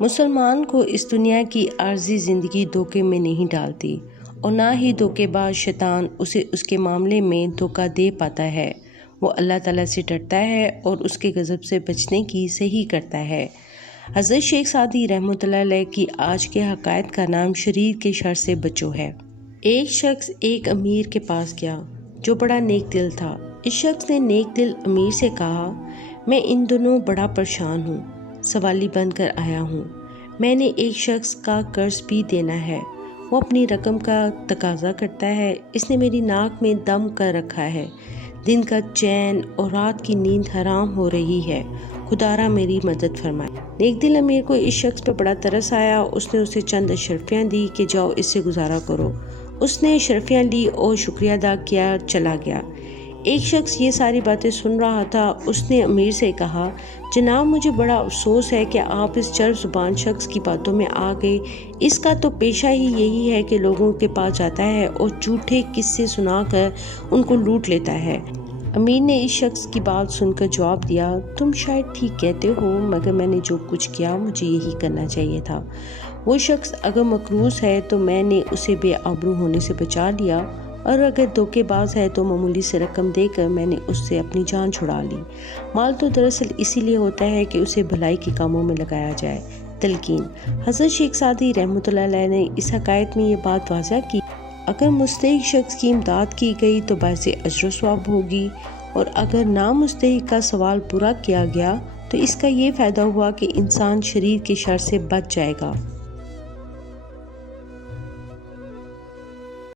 مسلمان کو اس دنیا کی عارضی زندگی دھوکے میں نہیں ڈالتی، اور نہ ہی دھوکے باز شیطان اسے اس کے معاملے میں دھوکہ دے پاتا ہے۔ وہ اللہ تعالیٰ سے ڈرتا ہے اور اس کے غضب سے بچنے کی صحیح کرتا ہے۔ حضرت شیخ سعدی رحمۃ اللہ علیہ کی آج کے حقائق کا نام شریر کے شر سے بچو ہے۔ ایک شخص ایک امیر کے پاس گیا جو بڑا نیک دل تھا۔ اس شخص نے نیک دل امیر سے کہا، میں ان دنوں بڑا پریشان ہوں، سوالی بن کر آیا ہوں۔ میں نے ایک شخص کا قرض بھی دینا ہے، وہ اپنی رقم کا تقاضا کرتا ہے۔ اس نے میری ناک میں دم کر رکھا ہے، دن کا چین اور رات کی نیند حرام ہو رہی ہے، خدا را میری مدد فرمائے۔ نیک دل امیر کو اس شخص پہ بڑا ترس آیا۔ اس نے اسے چند اشرفیاں دی کہ جاؤ اس سے گزارا کرو۔ اس نے اشرفیاں لی اور شکریہ ادا کیا، چلا گیا۔ ایک شخص یہ ساری باتیں سن رہا تھا۔ اس نے امیر سے کہا، جناب مجھے بڑا افسوس ہے کہ آپ اس چرب زبان شخص کی باتوں میں آ گئے۔ اس کا تو پیشہ ہی یہی ہے کہ لوگوں کے پاس جاتا ہے اور جھوٹے قصے سنا کر ان کو لوٹ لیتا ہے۔ امیر نے اس شخص کی بات سن کر جواب دیا، تم شاید ٹھیک کہتے ہو، مگر میں نے جو کچھ کیا مجھے یہی کرنا چاہیے تھا۔ وہ شخص اگر مقروض ہے تو میں نے اسے بے آبرو ہونے سے بچا لیا، اور اگر دھوکے باز ہے تو معمولی سے رقم دے کر میں نے اس سے اپنی جان چھڑا لی۔ مال تو دراصل اسی لیے ہوتا ہے کہ اسے بھلائی کے کاموں میں لگایا جائے۔ تلقین: حضرت شیخ سعدی رحمۃ اللہ علیہ نے اس حکایت میں یہ بات واضح کی، اگر مستحق شخص کی امداد کی گئی تو باعث اجر و ثواب ہوگی، اور اگر نامستحق کا سوال پورا کیا گیا تو اس کا یہ فائدہ ہوا کہ انسان شریر کے شر سے بچ جائے گا۔